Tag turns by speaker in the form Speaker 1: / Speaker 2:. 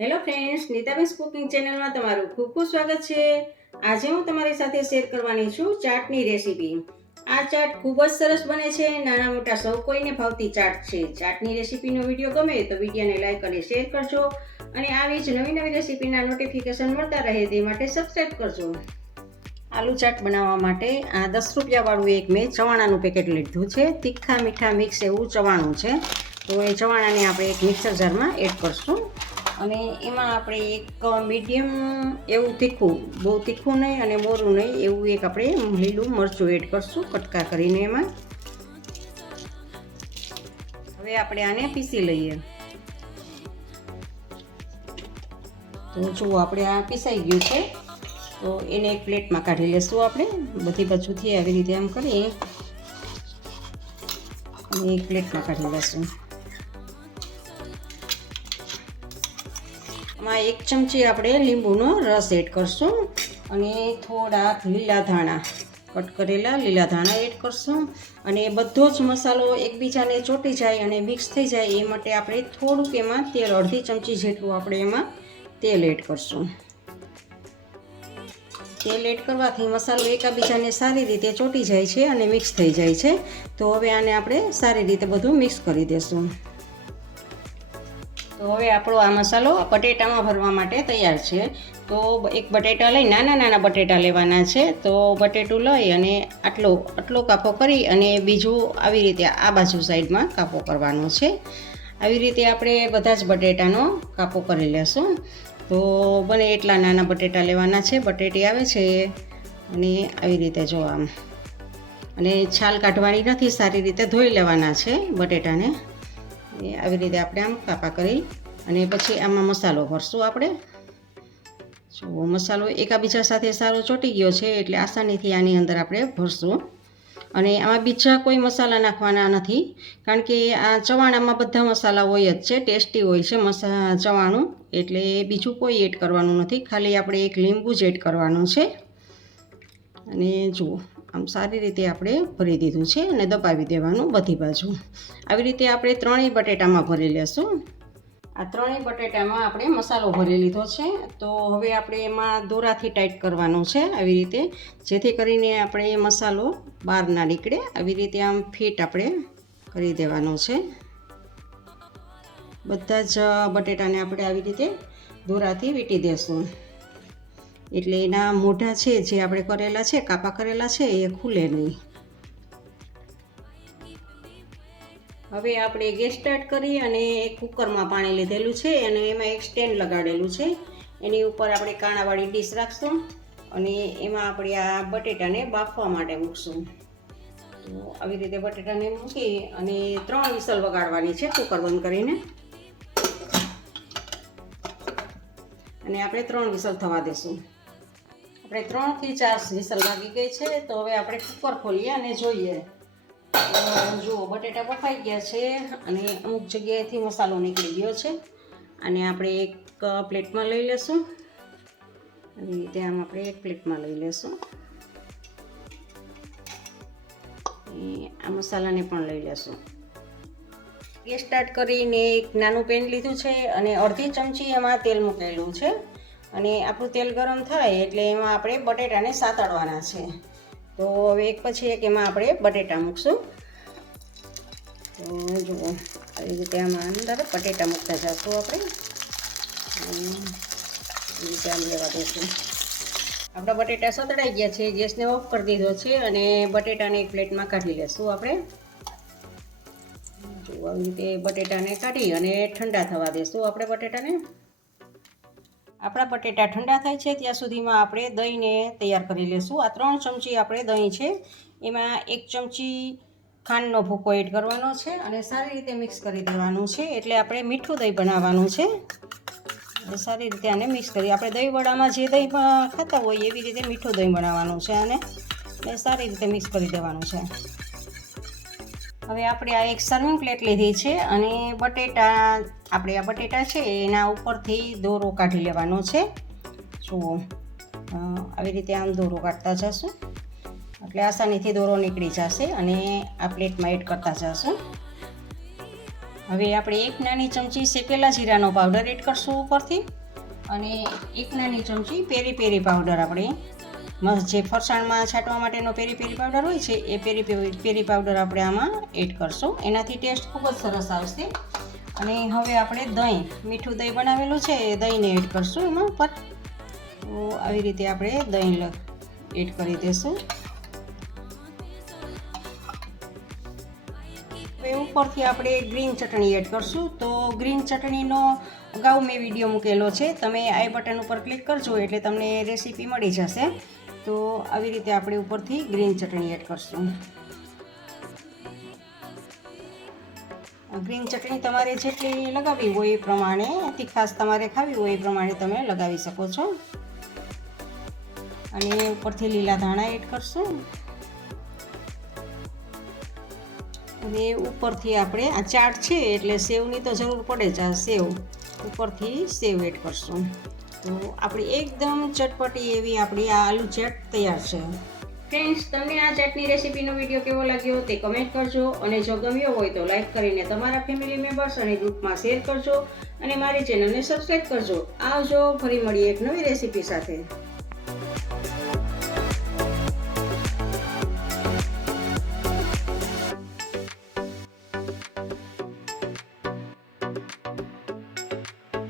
Speaker 1: Hello friends નીતાબેન્સ cooking ચેનલમાં તમારું ખૂબ ખૂબ સ્વાગત છે. આજે હું તમારી સાથે શેર કરવાની છું ચાટની રેસીપી આ ચાટ ખૂબ જ સરસ બને છે. નાના મોટા સૌ કોઈને ભાવતી ચાટ છે. ચાટની રેસીપીનો વીડિયો ગમે તો વિડીયોને લાઇક અને શેર કરજો. અને આવી જ નવી નવી રેસીપીના નોટિફિકેશન મળતા રહે તે માટે સબસ્ક્રાઈબ કરજો. આલુ ચાટ બનાવવા માટે આ દસ રૂપિયાવાળું એક મેં ચવાણાનું પેકેટ લીધું છે. તીખા મીઠા મિક્સ એવું ચવાણું છે. તો એ ચવાણાને આપણે એક મિક્સર જારમાં એડ કરશું. અને એમાં આપણે એક મીડિયમ એવું તીખું, બહુ તીખું નહીં અને મોરું નહીં, એવું એક આપણે લીલું મરચું એડ કરશું, કટકા કરીને એમાં. હવે આપણે આને પીસી લઈએ. તો જુઓ આપણે આ પીસાઈ ગયું છે, તો એને એક પ્લેટમાં કાઢી લેશું આપણે. બધી બાજુથી આવી રીતે આમ કરી. અને એક પ્લેટમાં કાઢી લેશું. એમાં એક ચમચી આપણે લીંબુનો રસ એડ કરશું અને થોડાક લીલા ધાણા, કટ કરેલા લીલા ધાણા એડ કરશું. અને બધો જ મસાલો એકબીજાને ચોટી જાય અને મિક્સ થઈ જાય એ માટે આપણે થોડુંક એમાં તેલ, અડધી ચમચી જેટલું આપણે એમાં તેલ એડ કરશું. તેલ એડ કરવાથી મસાલો એકાબીજાને સારી રીતે ચોટી જાય છે અને મિક્સ થઈ જાય છે. તો હવે આને આપણે સારી રીતે બધું મિક્સ કરી દેશું. તો હવે આપણો આ મસાલો બટેટામાં ભરવા માટે તૈયાર છે. તો એક બટેટા લઈ નાના નાના બટેટા લેવાના છે. તો બટેટું લઈ અને આટલો આટલો કાપો કરી અને બીજું આવી રીતે આ બાજુ સાઈડમાં કાપો કરવાનો છે. આવી રીતે આપણે બધા જ બટેટાનો કાપો કરી લેશું. તો બને એટલા નાના બટેટા લેવાના છે. બટેટી આવે છે અને આવી રીતે જો આમ. અને છાલ કાઢવાની નથી, સારી રીતે ધોઈ લેવાના છે બટેટાને. એ આવી રીતે આપણે આમ કાપા કરી અને પછી આમાં મસાલો ભરશું આપણે. જો મસાલો એકાબીજા સાથે સારો ચોટી ગયો છે એટલે આસાનીથી આની અંદર આપણે ભરશું. અને આમાં બીજા કોઈ મસાલા નાખવાના નથી, કારણ કે આ ચવાણામાં બધા મસાલા હોય જ છે, ટેસ્ટી હોય છે મસા, ચવાણું. એટલે બીજું કોઈ એડ કરવાનું નથી, ખાલી આપણે એક લીંબુ જ એડ કરવાનું છે. અને જુઓ આમ સારી રીતે આપણે ભરી દીધું છે અને દબાવી દેવાનું બધી બાજુ. આવી રીતે આપણે ત્રણેય બટેટામાં ભરી લેશું. આ ત્રણેય બટેટામાં આપણે મસાલો ભરી લીધો છે. તો હવે આપણે એમાં દોરાથી ટાઈટ કરવાનો છે આવી રીતે. જેથી કરીને આપણે મસાલો બહાર ના નીકળે. આવી રીતે આમ ફિટ આપણે કરી દેવાનો છે. બધા જ બટેટાને આપણે આવી રીતે દોરાથી વીંટી દેશું. એટલે એના મોઢા છે, જે આપણે કરેલા છે, કાપા કરેલા છે, એ ખુલે નહીં. હવે આપણે ગેસ સ્ટાર્ટ કરી અને કુકરમાં પાણી લીધેલું છે અને એમાં એક સ્ટેન્ડ લગાડેલું છે. એની ઉપર આપણે કાણાવાળી ડીશ રાખશું અને એમાં આપણે આ બટેટાને બાફવા માટે મૂકશું. આવી રીતે બટેટાને મૂકી અને ત્રણ વિસલ વગાડવાની છે, કુકર બંધ કરીને. અને આપણે ત્રણ વિસલ થવા દેશું. આપણે ત્રણથી ચાર વિસલ વાગી ગઈ છે, તો હવે આપણે કુકર ખોલીએ અને જોઈએ. જુઓ, બટેટા બફાઈ ગયા છે અને અમુક જગ્યાએથી મસાલો નીકળી ગયો છે. અને આપણે એક પ્લેટમાં લઈ લેશું. અને રીતે આપણે એક પ્લેટમાં લઈ લેશું. આ મસાલાને પણ લઈ લેશું. ગેસ સ્ટાર્ટ કરીને એક નાનું પેન લીધું છે અને અડધી ચમચી એમાં તેલ મૂકેલું છે. અને આપણું તેલ ગરમ થાય એટલે એમાં આપણે બટેટાને સાતડવાના છે. તો હવે એક પછી એક એમાં આપણે બટેટા મૂકશું. તો જુઓ આવી રીતે આમાં અંદર બટેટા મૂકતા જશું આપણે. રીતે આમ લેવા દઈશું. આપણા બટેટા સતળાઈ ગયા છે, ગેસને ઓફ કરી દીધો છે અને બટેટાને એક પ્લેટમાં કાઢી લેશું આપણે. જુઓ આવી રીતે બટેટાને કાઢી અને ઠંડા થવા દઈશું આપણે બટેટાને. આપણા બટેટા ઠંડા થાય છે, ત્યાં સુધીમાં આપણે દહીંને તૈયાર કરી લેશું. આ ત્રણ ચમચી આપણે દહીં છે. એમાં એક ચમચી ખાંડનો ભૂકો એડ કરવાનો છે અને સારી રીતે મિક્સ કરી દેવાનું છે. એટલે આપણે મીઠું દહીં બનાવવાનું છે. સારી રીતે આને મિક્સ કરી, આપણે દહીં વડામાં જે દહીં ખાતા હોય એવી રીતે મીઠું દહીં બનાવવાનું છે અને સારી રીતે મિક્સ કરી દેવાનું છે. હવે આપણે આ એક સર્વિંગ પ્લેટ લીધી છે અને બટેટા, આપણે આ બટેટા છે એના ઉપરથી દોરો કાઢી લેવાનો છે. જુઓ આવી રીતે આમ દોરો કાઢતા જશું. એટલે આસાનીથી દોરો નીકળી જશે અને આ પ્લેટમાં એડ કરતા જશું. હવે આપણે એક નાની ચમચી શેકેલા જીરાનો પાવડર એડ કરશું ઉપરથી. અને એક નાની ચમચી પેરી પેરી પાવડર આપણે જે ફરસાણમાં છાંટવા માટેનો પેરી પેરી પાવડર હોય છે, એ પેરી પેરી પાવડર આપણે આમાં એડ કરશું. એનાથી ટેસ્ટ ખૂબ જ સરસ આવશે. અને હવે આપણે દહીં, મીઠું દહીં બનાવેલું છે, એ દહીંને એડ કરશું એમાં પર તો આવી રીતે આપણે દહીં એડ કરી દઈશું ઉપરથી આપણે ગ્રીન ચટણી એડ કરશું. તો ગ્રીન ચટણીનો અગાઉ મેં વીડિયો મૂકેલો છે. તમે આઈ બટન ઉપર ક્લિક કરજો એટલે તમને રેસીપી મળી જશે. તો આવી રીતે આપણે ઉપરથી ગ્રીન ચટણી એડ કરશું. ગ્રીન ચટણી તમારે જેટલી લગાવવી હોય એ પ્રમાણે તીખાશ તમારે ખાવી હોય એ પ્રમાણે તમે લગાવી શકો છો. અને ઉપરથી લીલા ધાણા એડ કરશું. અને ઉપરથી આપણે, આ ચાટ છે એટલે સેવની તો જરૂર પડે જ આ સેવ. ઉપરથી સેવ એડ કરશું. તો આપણી એકદમ ચટપટી એવી આપણી આ આલુ ચાટ તૈયાર છે. ફ્રેન્ડ્સ તમને આ ચાટની રેસીપીનો વીડિયો કેવો લાગ્યો તે કમેન્ટ કરજો અને જો ગમ્યો હોય તો લાઈક કરીને તમારા ફેમિલી મેમ્બર્સ અને ગ્રુપમાં શેર કરજો અને મારી ચેનલને સબસ્ક્રાઈબ કરજો. આવજો, ફરી મળીએ એક નવી રેસીપી સાથે.